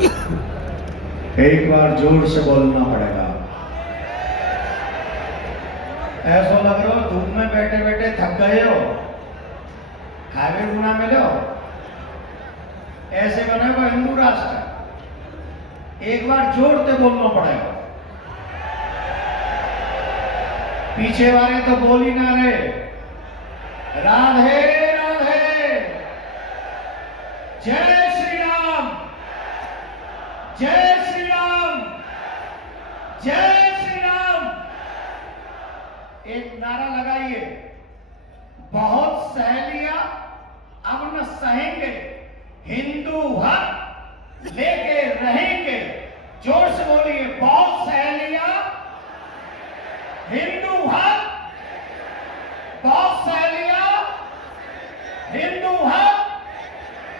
एक बार जोर से बोलना पड़ेगा। ऐसा लग रहा हो धूप में बैठे बैठे थक गए हो, हाईवे गुना मिले हो, ऐसे बने को हिंदू राष्ट्र। एक बार जोर से बोलना पड़ेगा। पीछे वाले तो बोल ही ना रहे। राधे राधे, जय श्री राम, जय श्री राम, जय श्री राम। एक नारा लगाइए, बहुत सह लिया अब न सहेंगे, हिंदू हक लेके रहेंगे। जोर से बोलिए, बहुत सह लिया, हिंदू हक, बहुत सह लिया, हिंदू हक।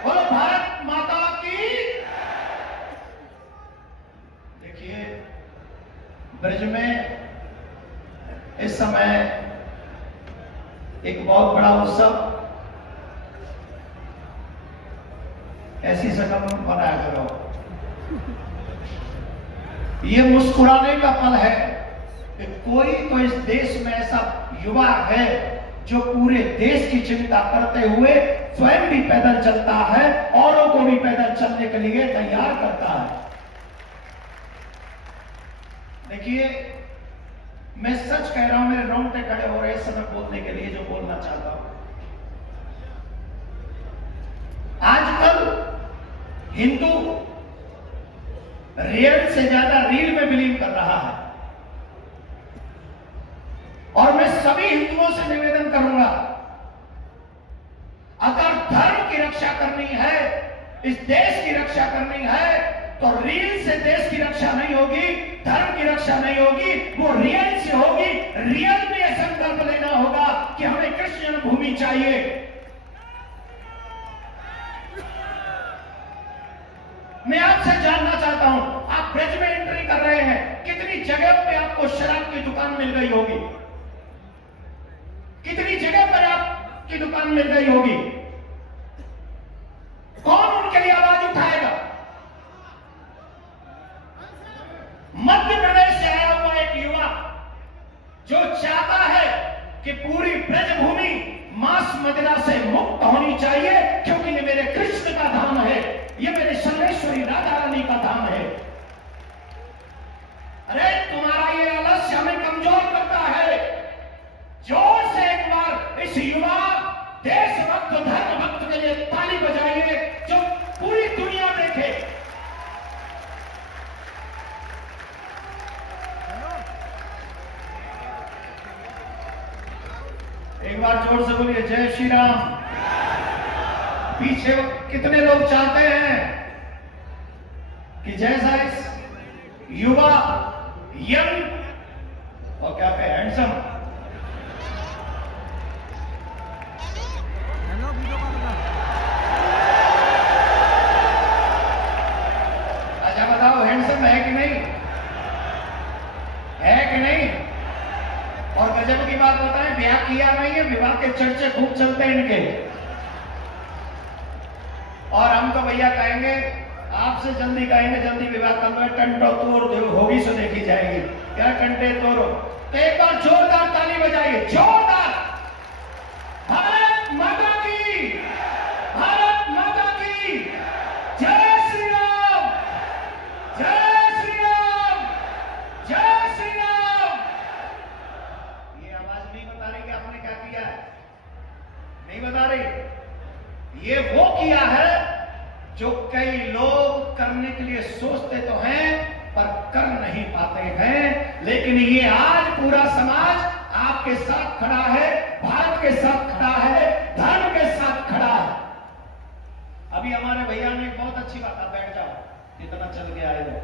बोलो भारत माता की। देखिए, ब्रज में इस समय एक बहुत बड़ा उत्सव, ऐसी शकल बनाया करो। ये मुस्कुराने का पल है कि कोई तो इस देश में ऐसा युवा है जो पूरे देश की चिंता करते हुए स्वयं भी पैदल चलता है, औरों को भी पैदल चलने के लिए तैयार करता है। देखिए, मैं सच कह रहा हूं, मेरे रोंगटे खड़े हो रहे इस समय बोलने के लिए जो बोलना चाहता हूं। आजकल हिंदू रियल से ज्यादा रील में बिलीव कर रहा है, और मैं सभी हिंदुओं से निवेदन करूंगा, अगर धर्म की रक्षा करनी है, इस देश की रक्षा करनी है, तो रील से देश की रक्षा नहीं होगी, धर्म की रक्षा नहीं होगी, वो रियल से होगी। रियल में यह संकल्प लेना होगा कि हमें कृष्ण भूमि चाहिए। मैं आपसे जानना चाहता हूं, आप ब्रज में एंट्री कर रहे हैं, कितनी जगह पे आपको शराब की दुकान मिल गई होगी, कितनी जगह पर आपकी दुकान मिल गई होगी। कौन उनके लिए आवाज उठाएगा? मध्य प्रदेश से आया हुआ एक युवा जो चाहता है कि पूरी ब्रजभूमि मांस मदिरा से मुक्त होनी चाहिए, क्योंकि ये मेरे कृष्ण का धाम है, ये मेरे सर्वेश्वरी राधा रानी का धाम है। अरे तुम्हारा ये आलस्य हमें कमजोर करता है। जोर से एक बार इस युवा देशभक्त धर्म भक्त के लिए ताली बजाइए, जो पूरी दुनिया देखे। एक बार जोर से बोलिए, जय श्री राम। पीछे कितने लोग चाहते हैं कि जैसा इस युवा यंग और क्या कहे हैंडसम, अच्छा बताओ हैंडसम है कि नहीं, है कि नहीं? और गजब की बात बताएं, ब्याह किया नहीं है, विवाह के चर्चे खूब चलते हैं इनके। और हम तो भैया कहेंगे, आपसे जल्दी कहेंगे, जल्दी विवाह कर लो, टंटो तोड़ जो होगी सो देखी जाएगी। क्या टंटे तोड़ो? तो एक बार जोरदार ताली बजाइए, जोरदार। भारत माता की, भारत माता की जय श्री राम, जय श्री राम, जय श्री राम। ये आवाज नहीं बता रही कि आपने क्या किया है, नहीं बता रही। ये वो किया है जो कई लोग करने के लिए सोचते तो हैं पर कर नहीं पाते हैं। लेकिन ये आज पूरा समाज आपके साथ खड़ा है, भारत के साथ खड़ा है, धर्म के साथ खड़ा है। अभी हमारे भैया ने एक बहुत अच्छी बात, बैठ जाओ, इतना चल के आए हो।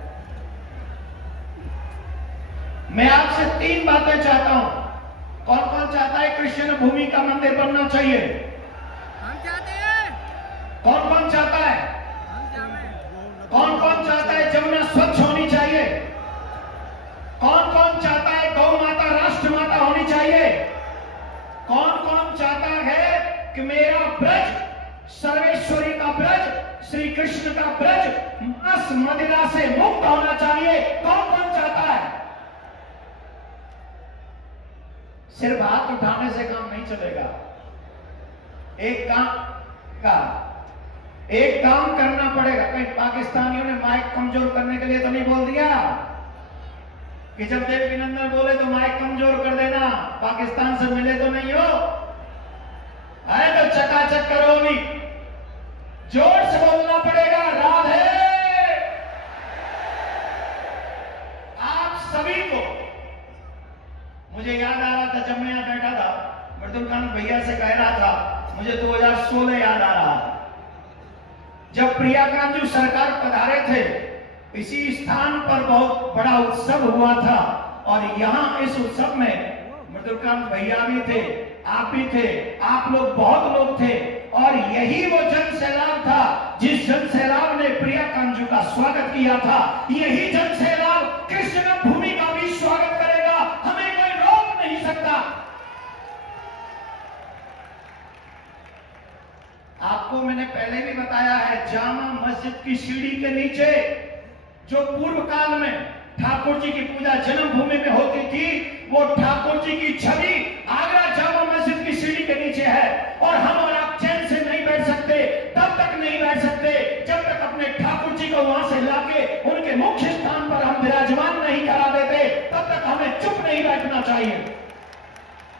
मैं आपसे 3 बातें चाहता हूं। कौन कौन चाहता है कृष्ण भूमि का मंदिर बनना चाहिए? हम चाहते हैं। कौन कौन चाहता है? कौन कौन चाहता है जमुना स्वच्छ होनी चाहिए? कौन कौन चाहता है गौ माता राष्ट्र माता होनी चाहिए? कौन कौन चाहता है कि मेरा ब्रज सर्वेश्वरी का ब्रज श्री कृष्ण कृष्ण का ब्रज मांस मदिरा से मुक्त होना चाहिए। कौन कौन चाहता है? सिर्फ हाथ उठाने से काम नहीं चलेगा। एक काम करना पड़ेगा। कहीं पाकिस्तानियों ने माइक कमजोर करने के लिए तो नहीं बोल दिया कि जब देवकीनंदन बोले तो माइक कमजोर कर देना, पाकिस्तान से मिले तो नहीं हो? है तो चकाचक करो भी, जोर से बोलना पड़ेगा राधे। आप सभी को, मुझे याद आ रहा था जब मैं यहां बैठा था, मृदुलकांत भैया से कह रहा था, मुझे 2016 याद आ रहा, जब प्रिया गांधी सरकार पधारे थे, इसी स्थान पर बहुत बड़ा उत्सव हुआ था और यहां इस उत्सव में मृदुलकांत भैया भी थे, आप भी थे, आप लोग बहुत लोग थे और यही वो जन सैलाब था जिस जन सैलाब ने प्रिया कांजू का स्वागत किया था। यही जन सैलाब कृष्ण भूमि का भी स्वागत करेगा, हमें कोई रोक नहीं सकता। आपको मैंने पहले भी बताया है, जामा मस्जिद की सीढ़ी के नीचे जो पूर्व काल में ठाकुर जी की पूजा जन्मभूमि में होती थी, वो ठाकुर जी की छवि आगरा जामा मस्जिद की सीढ़ी के नीचे है और हम और आप चैन से नहीं बैठ सकते, तब तक नहीं बैठ सकते जब तक अपने ठाकुर जी को वहां से लाके उनके मुख्य स्थान पर हम विराजमान नहीं करा देते, तब तक हमें चुप नहीं बैठना चाहिए,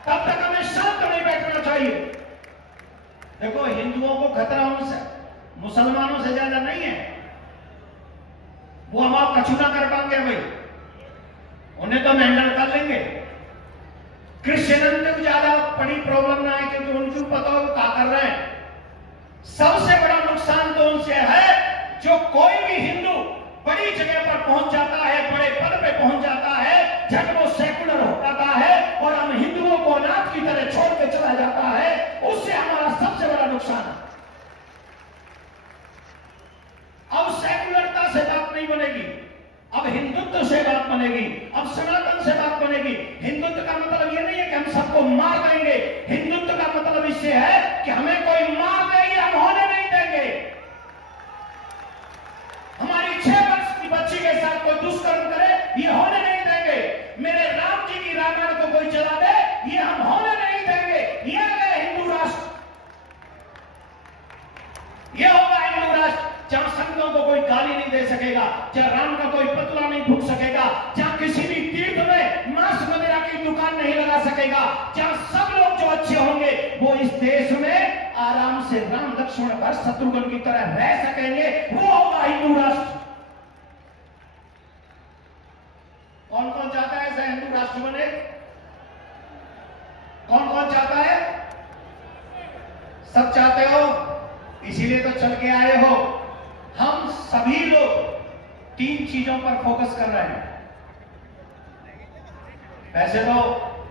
तब तक हमें शांत नहीं बैठना चाहिए। देखो, हिंदुओं को खतरा उनसे मुसलमानों से ज्यादा नहीं है। वो हम आप कछु ना कर पाएंगे भाई, उन्हें तो हम हैंडल कर लेंगे। क्रिश्चियन को ज्यादा बड़ी प्रॉब्लम ना है क्योंकि उनको पता हो क्या कर रहे हैं। सबसे बड़ा नुकसान तो उनसे है जो कोई भी हिंदू बड़ी जगह पर पहुंच जाता है, बड़े पद पे पहुंच जाता है, जब वो सेकुलर हो जाता है और हम हिंदुओं को अनाथ की तरह छोड़ के चला जाता है, उससे हमारा सबसे बड़ा नुकसान है। अब सेकुलरता से बात नहीं बनेगी, अब हिंदुत्व से बात बनेगी, अब सनातन से बात बनेगी। हिंदुत्व का मतलब ये नहीं है कि हम सबको मार देंगे, हिंदुत्व का मतलब इससे है कि हमें कोई मार देंगे, हम होने नहीं देंगे। हमारी 6 वर्ष की बच्ची के साथ कोई दुष्कर्म करे, ये होने नहीं देंगे। मेरे राम जी की रामायण को कोई चला दे, ये हम होने नहीं देंगे। ये है हिंदू राष्ट्र, ये होगा हिंदू राष्ट्र जहां संतों को कोई गाली नहीं दे सकेगा, जहां राम का कोई पतला नहीं फूक सकेगा, जहां किसी भी तीर्थ में मांस मदिरा की दुकान नहीं लगा सकेगा, जहां सब लोग जो अच्छे होंगे वो इस देश में आराम से राम लक्ष्मण भरत शत्रुघ्न की तरह रह सकेंगे, वो होगा हिंदू राष्ट्र। कौन कौन चाहता है ऐसा हिंदू राष्ट्र बने? कौन कौन चाहता है? सब चाहते हो, इसीलिए तो चल के आए हो। हम सभी लोग 3 चीजों पर फोकस कर रहे हैं। वैसे तो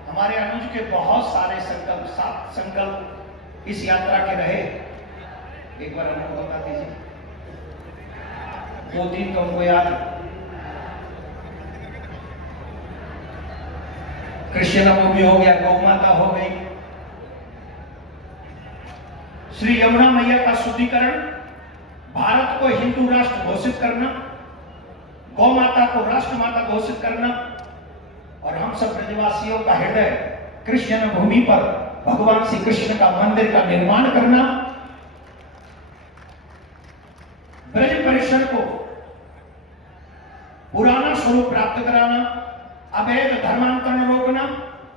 हमारे अनुज के बहुत सारे संकल्प, 7 संकल्प इस यात्रा के रहे। एक बार हमको बता दीजिए, 2-3 तो हमको याद। कृष्ण भूमि हो गया, गौ माता हो गई, श्री यमुना मैया का शुद्धिकरण, भारत को हिंदू राष्ट्र घोषित करना, गौ माता को राष्ट्र माता घोषित करना और हम सब ब्रजवासियों का हृदय कृष्ण भूमि पर भगवान श्री कृष्ण का मंदिर का निर्माण करना, ब्रज परिसर को पुराना स्वरूप प्राप्त कराना, अवैध धर्मांतरण रोकना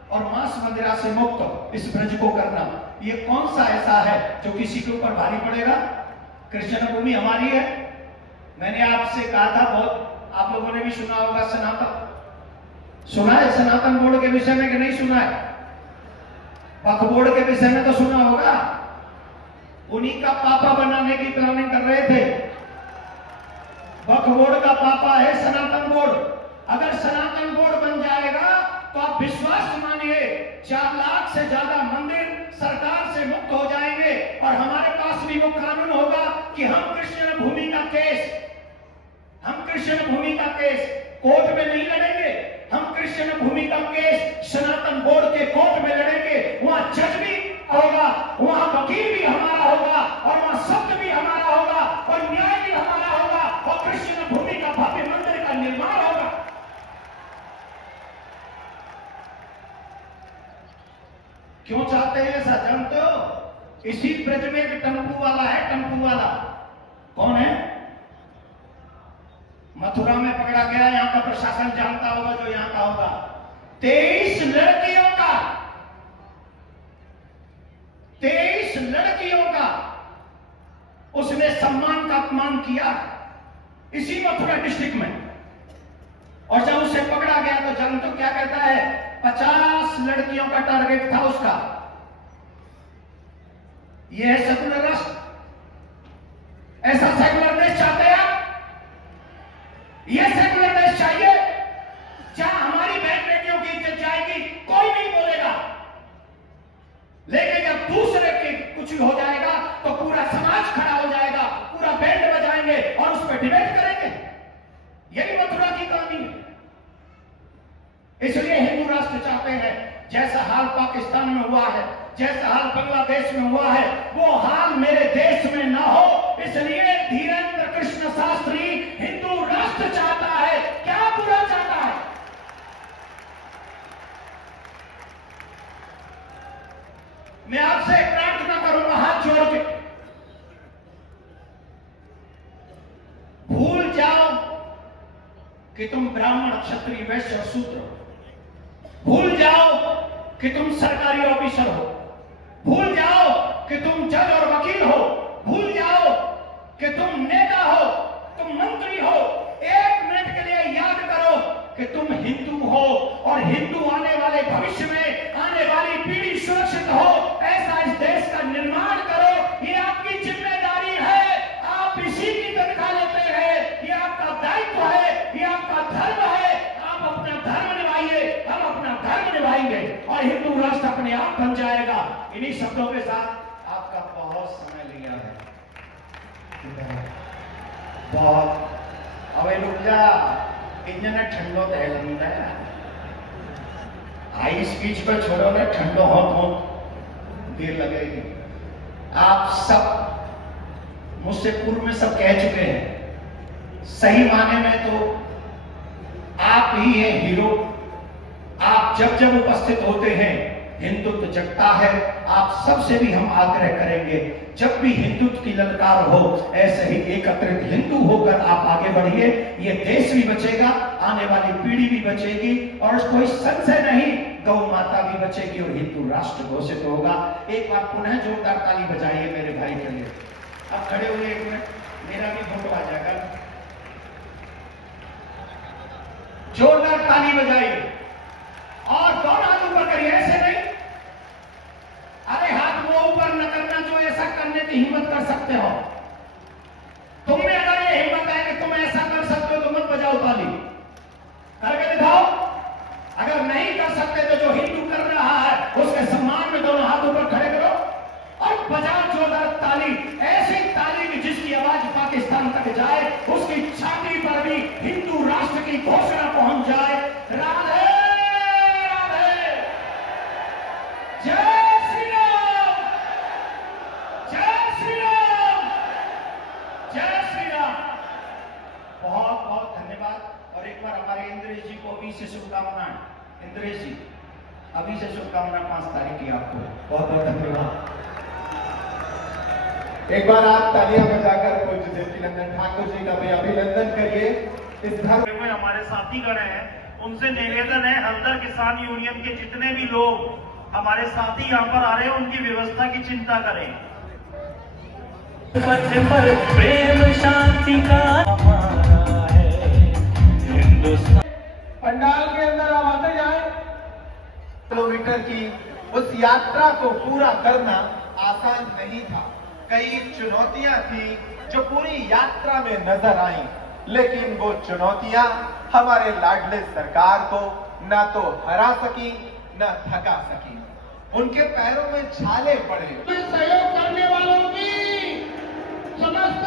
और मांस मदिरा से मुक्त इस ब्रज को करना। ये कौन सा ऐसा है जो किसी के ऊपर भारी पड़ेगा? कृष्ण भूमि हमारी है। मैंने आपसे कहा था, बहुत आप लोगों ने भी सुना होगा, सनातन सुना है, सनातन बोर्ड के विषय में कि नहीं सुना है? वक्फ बोर्ड के विषय में तो सुना होगा। उन्हीं का पापा बनाने की प्लानिंग कर रहे थे। वक्फ बोर्ड का पापा है सनातन बोर्ड। अगर सनातन बोर्ड बन जाएगा तो आप विश्वास मानिए 4 लाख से ज्यादा मंदिर सरकार से मुक्त हो जाएंगे और हमारे पास भी वो कानून होगा कि हम कृष्ण भूमि का केस कोर्ट में नहीं लड़ेंगे, हम कृष्ण भूमि का केस सनातन बोर्ड के कोर्ट में लड़ेंगे। वहां जज भी होगा, वहां वकील भी हमारा होगा और वहां शब्द भी हमारा होगा और न्याय भी क्यों चाहते हैं ऐसा जानते हो? इसी ब्रज में एक टेम्पू वाला है, टेम्पू वाला। कौन है? मथुरा में पकड़ा गया, यहां का प्रशासन जानता होगा, जो यहां का होगा। 23 लड़कियों का उसने सम्मान का अपमान किया इसी मथुरा डिस्ट्रिक्ट में। और जब उसे पकड़ा गया तो जानते हो क्या कहता है? 50 लड़कियों का टारगेट था उसका। यह है सेकुलर राष्ट्र? ऐसा सेकुलर देश चाहते हैं आप? यह सेकुलर देश चाहिए जहां हमारी बहन बेटियों की इज्जत जाएगी, कोई नहीं बोलेगा। लेकिन जब दूसरे के कुछ हो जाएगा तो पूरा समाज खड़ा हो जाएगा, पूरा बैंड बजाएंगे और उस पर डिबेट करेंगे। यही मथुरा की कहानी है। इसलिए हिंदू राष्ट्र चाहते हैं जैसा हाल पाकिस्तान में हुआ है, जैसा हाल बांग्लादेश में हुआ है, वो हाल मेरे देश में ना हो। इसलिए धीरेन्द्र कृष्ण शास्त्री हिंदू राष्ट्र चाहता है। क्या बुरा चाहता है? मैं आपसे एक प्रार्थना करूंगा हाथ जोड़ के, भूल जाओ कि तुम ब्राह्मण, क्षत्रिय, वैश्य और शूद्र हो। भूल जाओ कि तुम सरकारी ऑफिसर हो। भूल जाओ कि तुम जज और वकील हो। भूल जाओ कि तुम नेता हो, तुम मंत्री हो। एक मिनट के लिए याद करो कि तुम हिंदू हो और हिंदू आने वाले भविष्य में आने वाली पीढ़ी सुरक्षित हो, ऐसा इस देश का निर्माण करो। ये आपकी जिम्मेदारी है। आप इसी की तनख्वाह लेते हैं, ये आपका दायित्व है, ये आपका धर्म है। आप अपना धर्म निभाइए, हम अपना धर्म निभाएंगे और हिंदू राष्ट्र अपने आप बन जाएगा। इन्हीं शब्दों के साथ आपका बहुत समय लिया है, बहुत। अब रुक जा, इंजन ठंडो तैयार है। हाई स्पीच पर छोड़ो ना, ठंडो हो तो देर लगेगी। आप सब मुझसे पूर्व में सब कह चुके हैं, सही माने में तो आप ही हैं हीरो। आप जब जब उपस्थित होते हैं हिंदुत्व जगता है। आप सबसे भी हम आग्रह करेंगे, जब भी हिंदुत्व की ललकार हो, ऐसे ही एकत्रित हिंदू होकर आप आगे बढ़िए। ये देश भी बचेगा, आने वाली पीढ़ी भी बचेगी और कोई संशय नहीं, गौ माता भी बचेगी और हिंदू राष्ट्र घोषित होगा। एक बार पुनः जोरदार ताली बजाइए मेरे भाई के लिए। अब खड़े हुए एक मिनट, मेरा भी फोटो आ जाएगा। जोरदार ताली बजाइए और दोनों हाथ ऊपर करिए, ऐसे नहीं। अरे हाथ वो ऊपर न करना जो ऐसा करने की हिम्मत कर सकते हो। तुम में अगर ये हिम्मत है कि तुम ऐसा कर सकते हो तो मत बजाओ ताली, करके दिखाओ। अगर नहीं कर सकते तो जो हिंदू कर रहा है उसके सम्मान में दोनों हाथ ऊपर खड़े करो और बजाओ जोरदार ताली। ऐसी ताली की जिसकी आवाज पाकिस्तान तक जाए, उसकी छाती पर भी हिंदू राष्ट्र की घोषणा पहुंच जाए। राधे राधे, जय श्री राम, जय श्री राम, जय श्री राम। बहुत बहुत धन्यवाद। और एक बार हमारे इंद्रेश जी को अभी से शुभकामनाएं। इंद्रेश जी, अभी से शुभकामनाएं 5 तारीख की आपको। बहुत बहुत धन्यवाद। एक बार आप तालियां बजाकर पूज्य देवकीनंदन ठाकुर जी का भी अभिनंदन करिए। इस धर्म में हमारे साथीगण हैं, उनसे निवेदन है, हल्दर किसान यूनियन के जितने भी लोग हमारे साथी यहाँ पर आ रहे हैं, उनकी व्यवस्था की चिंता करें। पथ पर प्रेम शांति का हमारा है हिंदुस्तान। पंडाल के अंदर आप आते जाए। किलोमीटर की उस यात्रा को पूरा करना आसान नहीं था। कई चुनौतियां थी जो पूरी यात्रा में नजर आई, लेकिन वो चुनौतियां हमारे लाडले सरकार को ना तो हरा सकी न थका सकी। उनके पैरों में छाले पड़े। सहयोग करने वालों की समस्त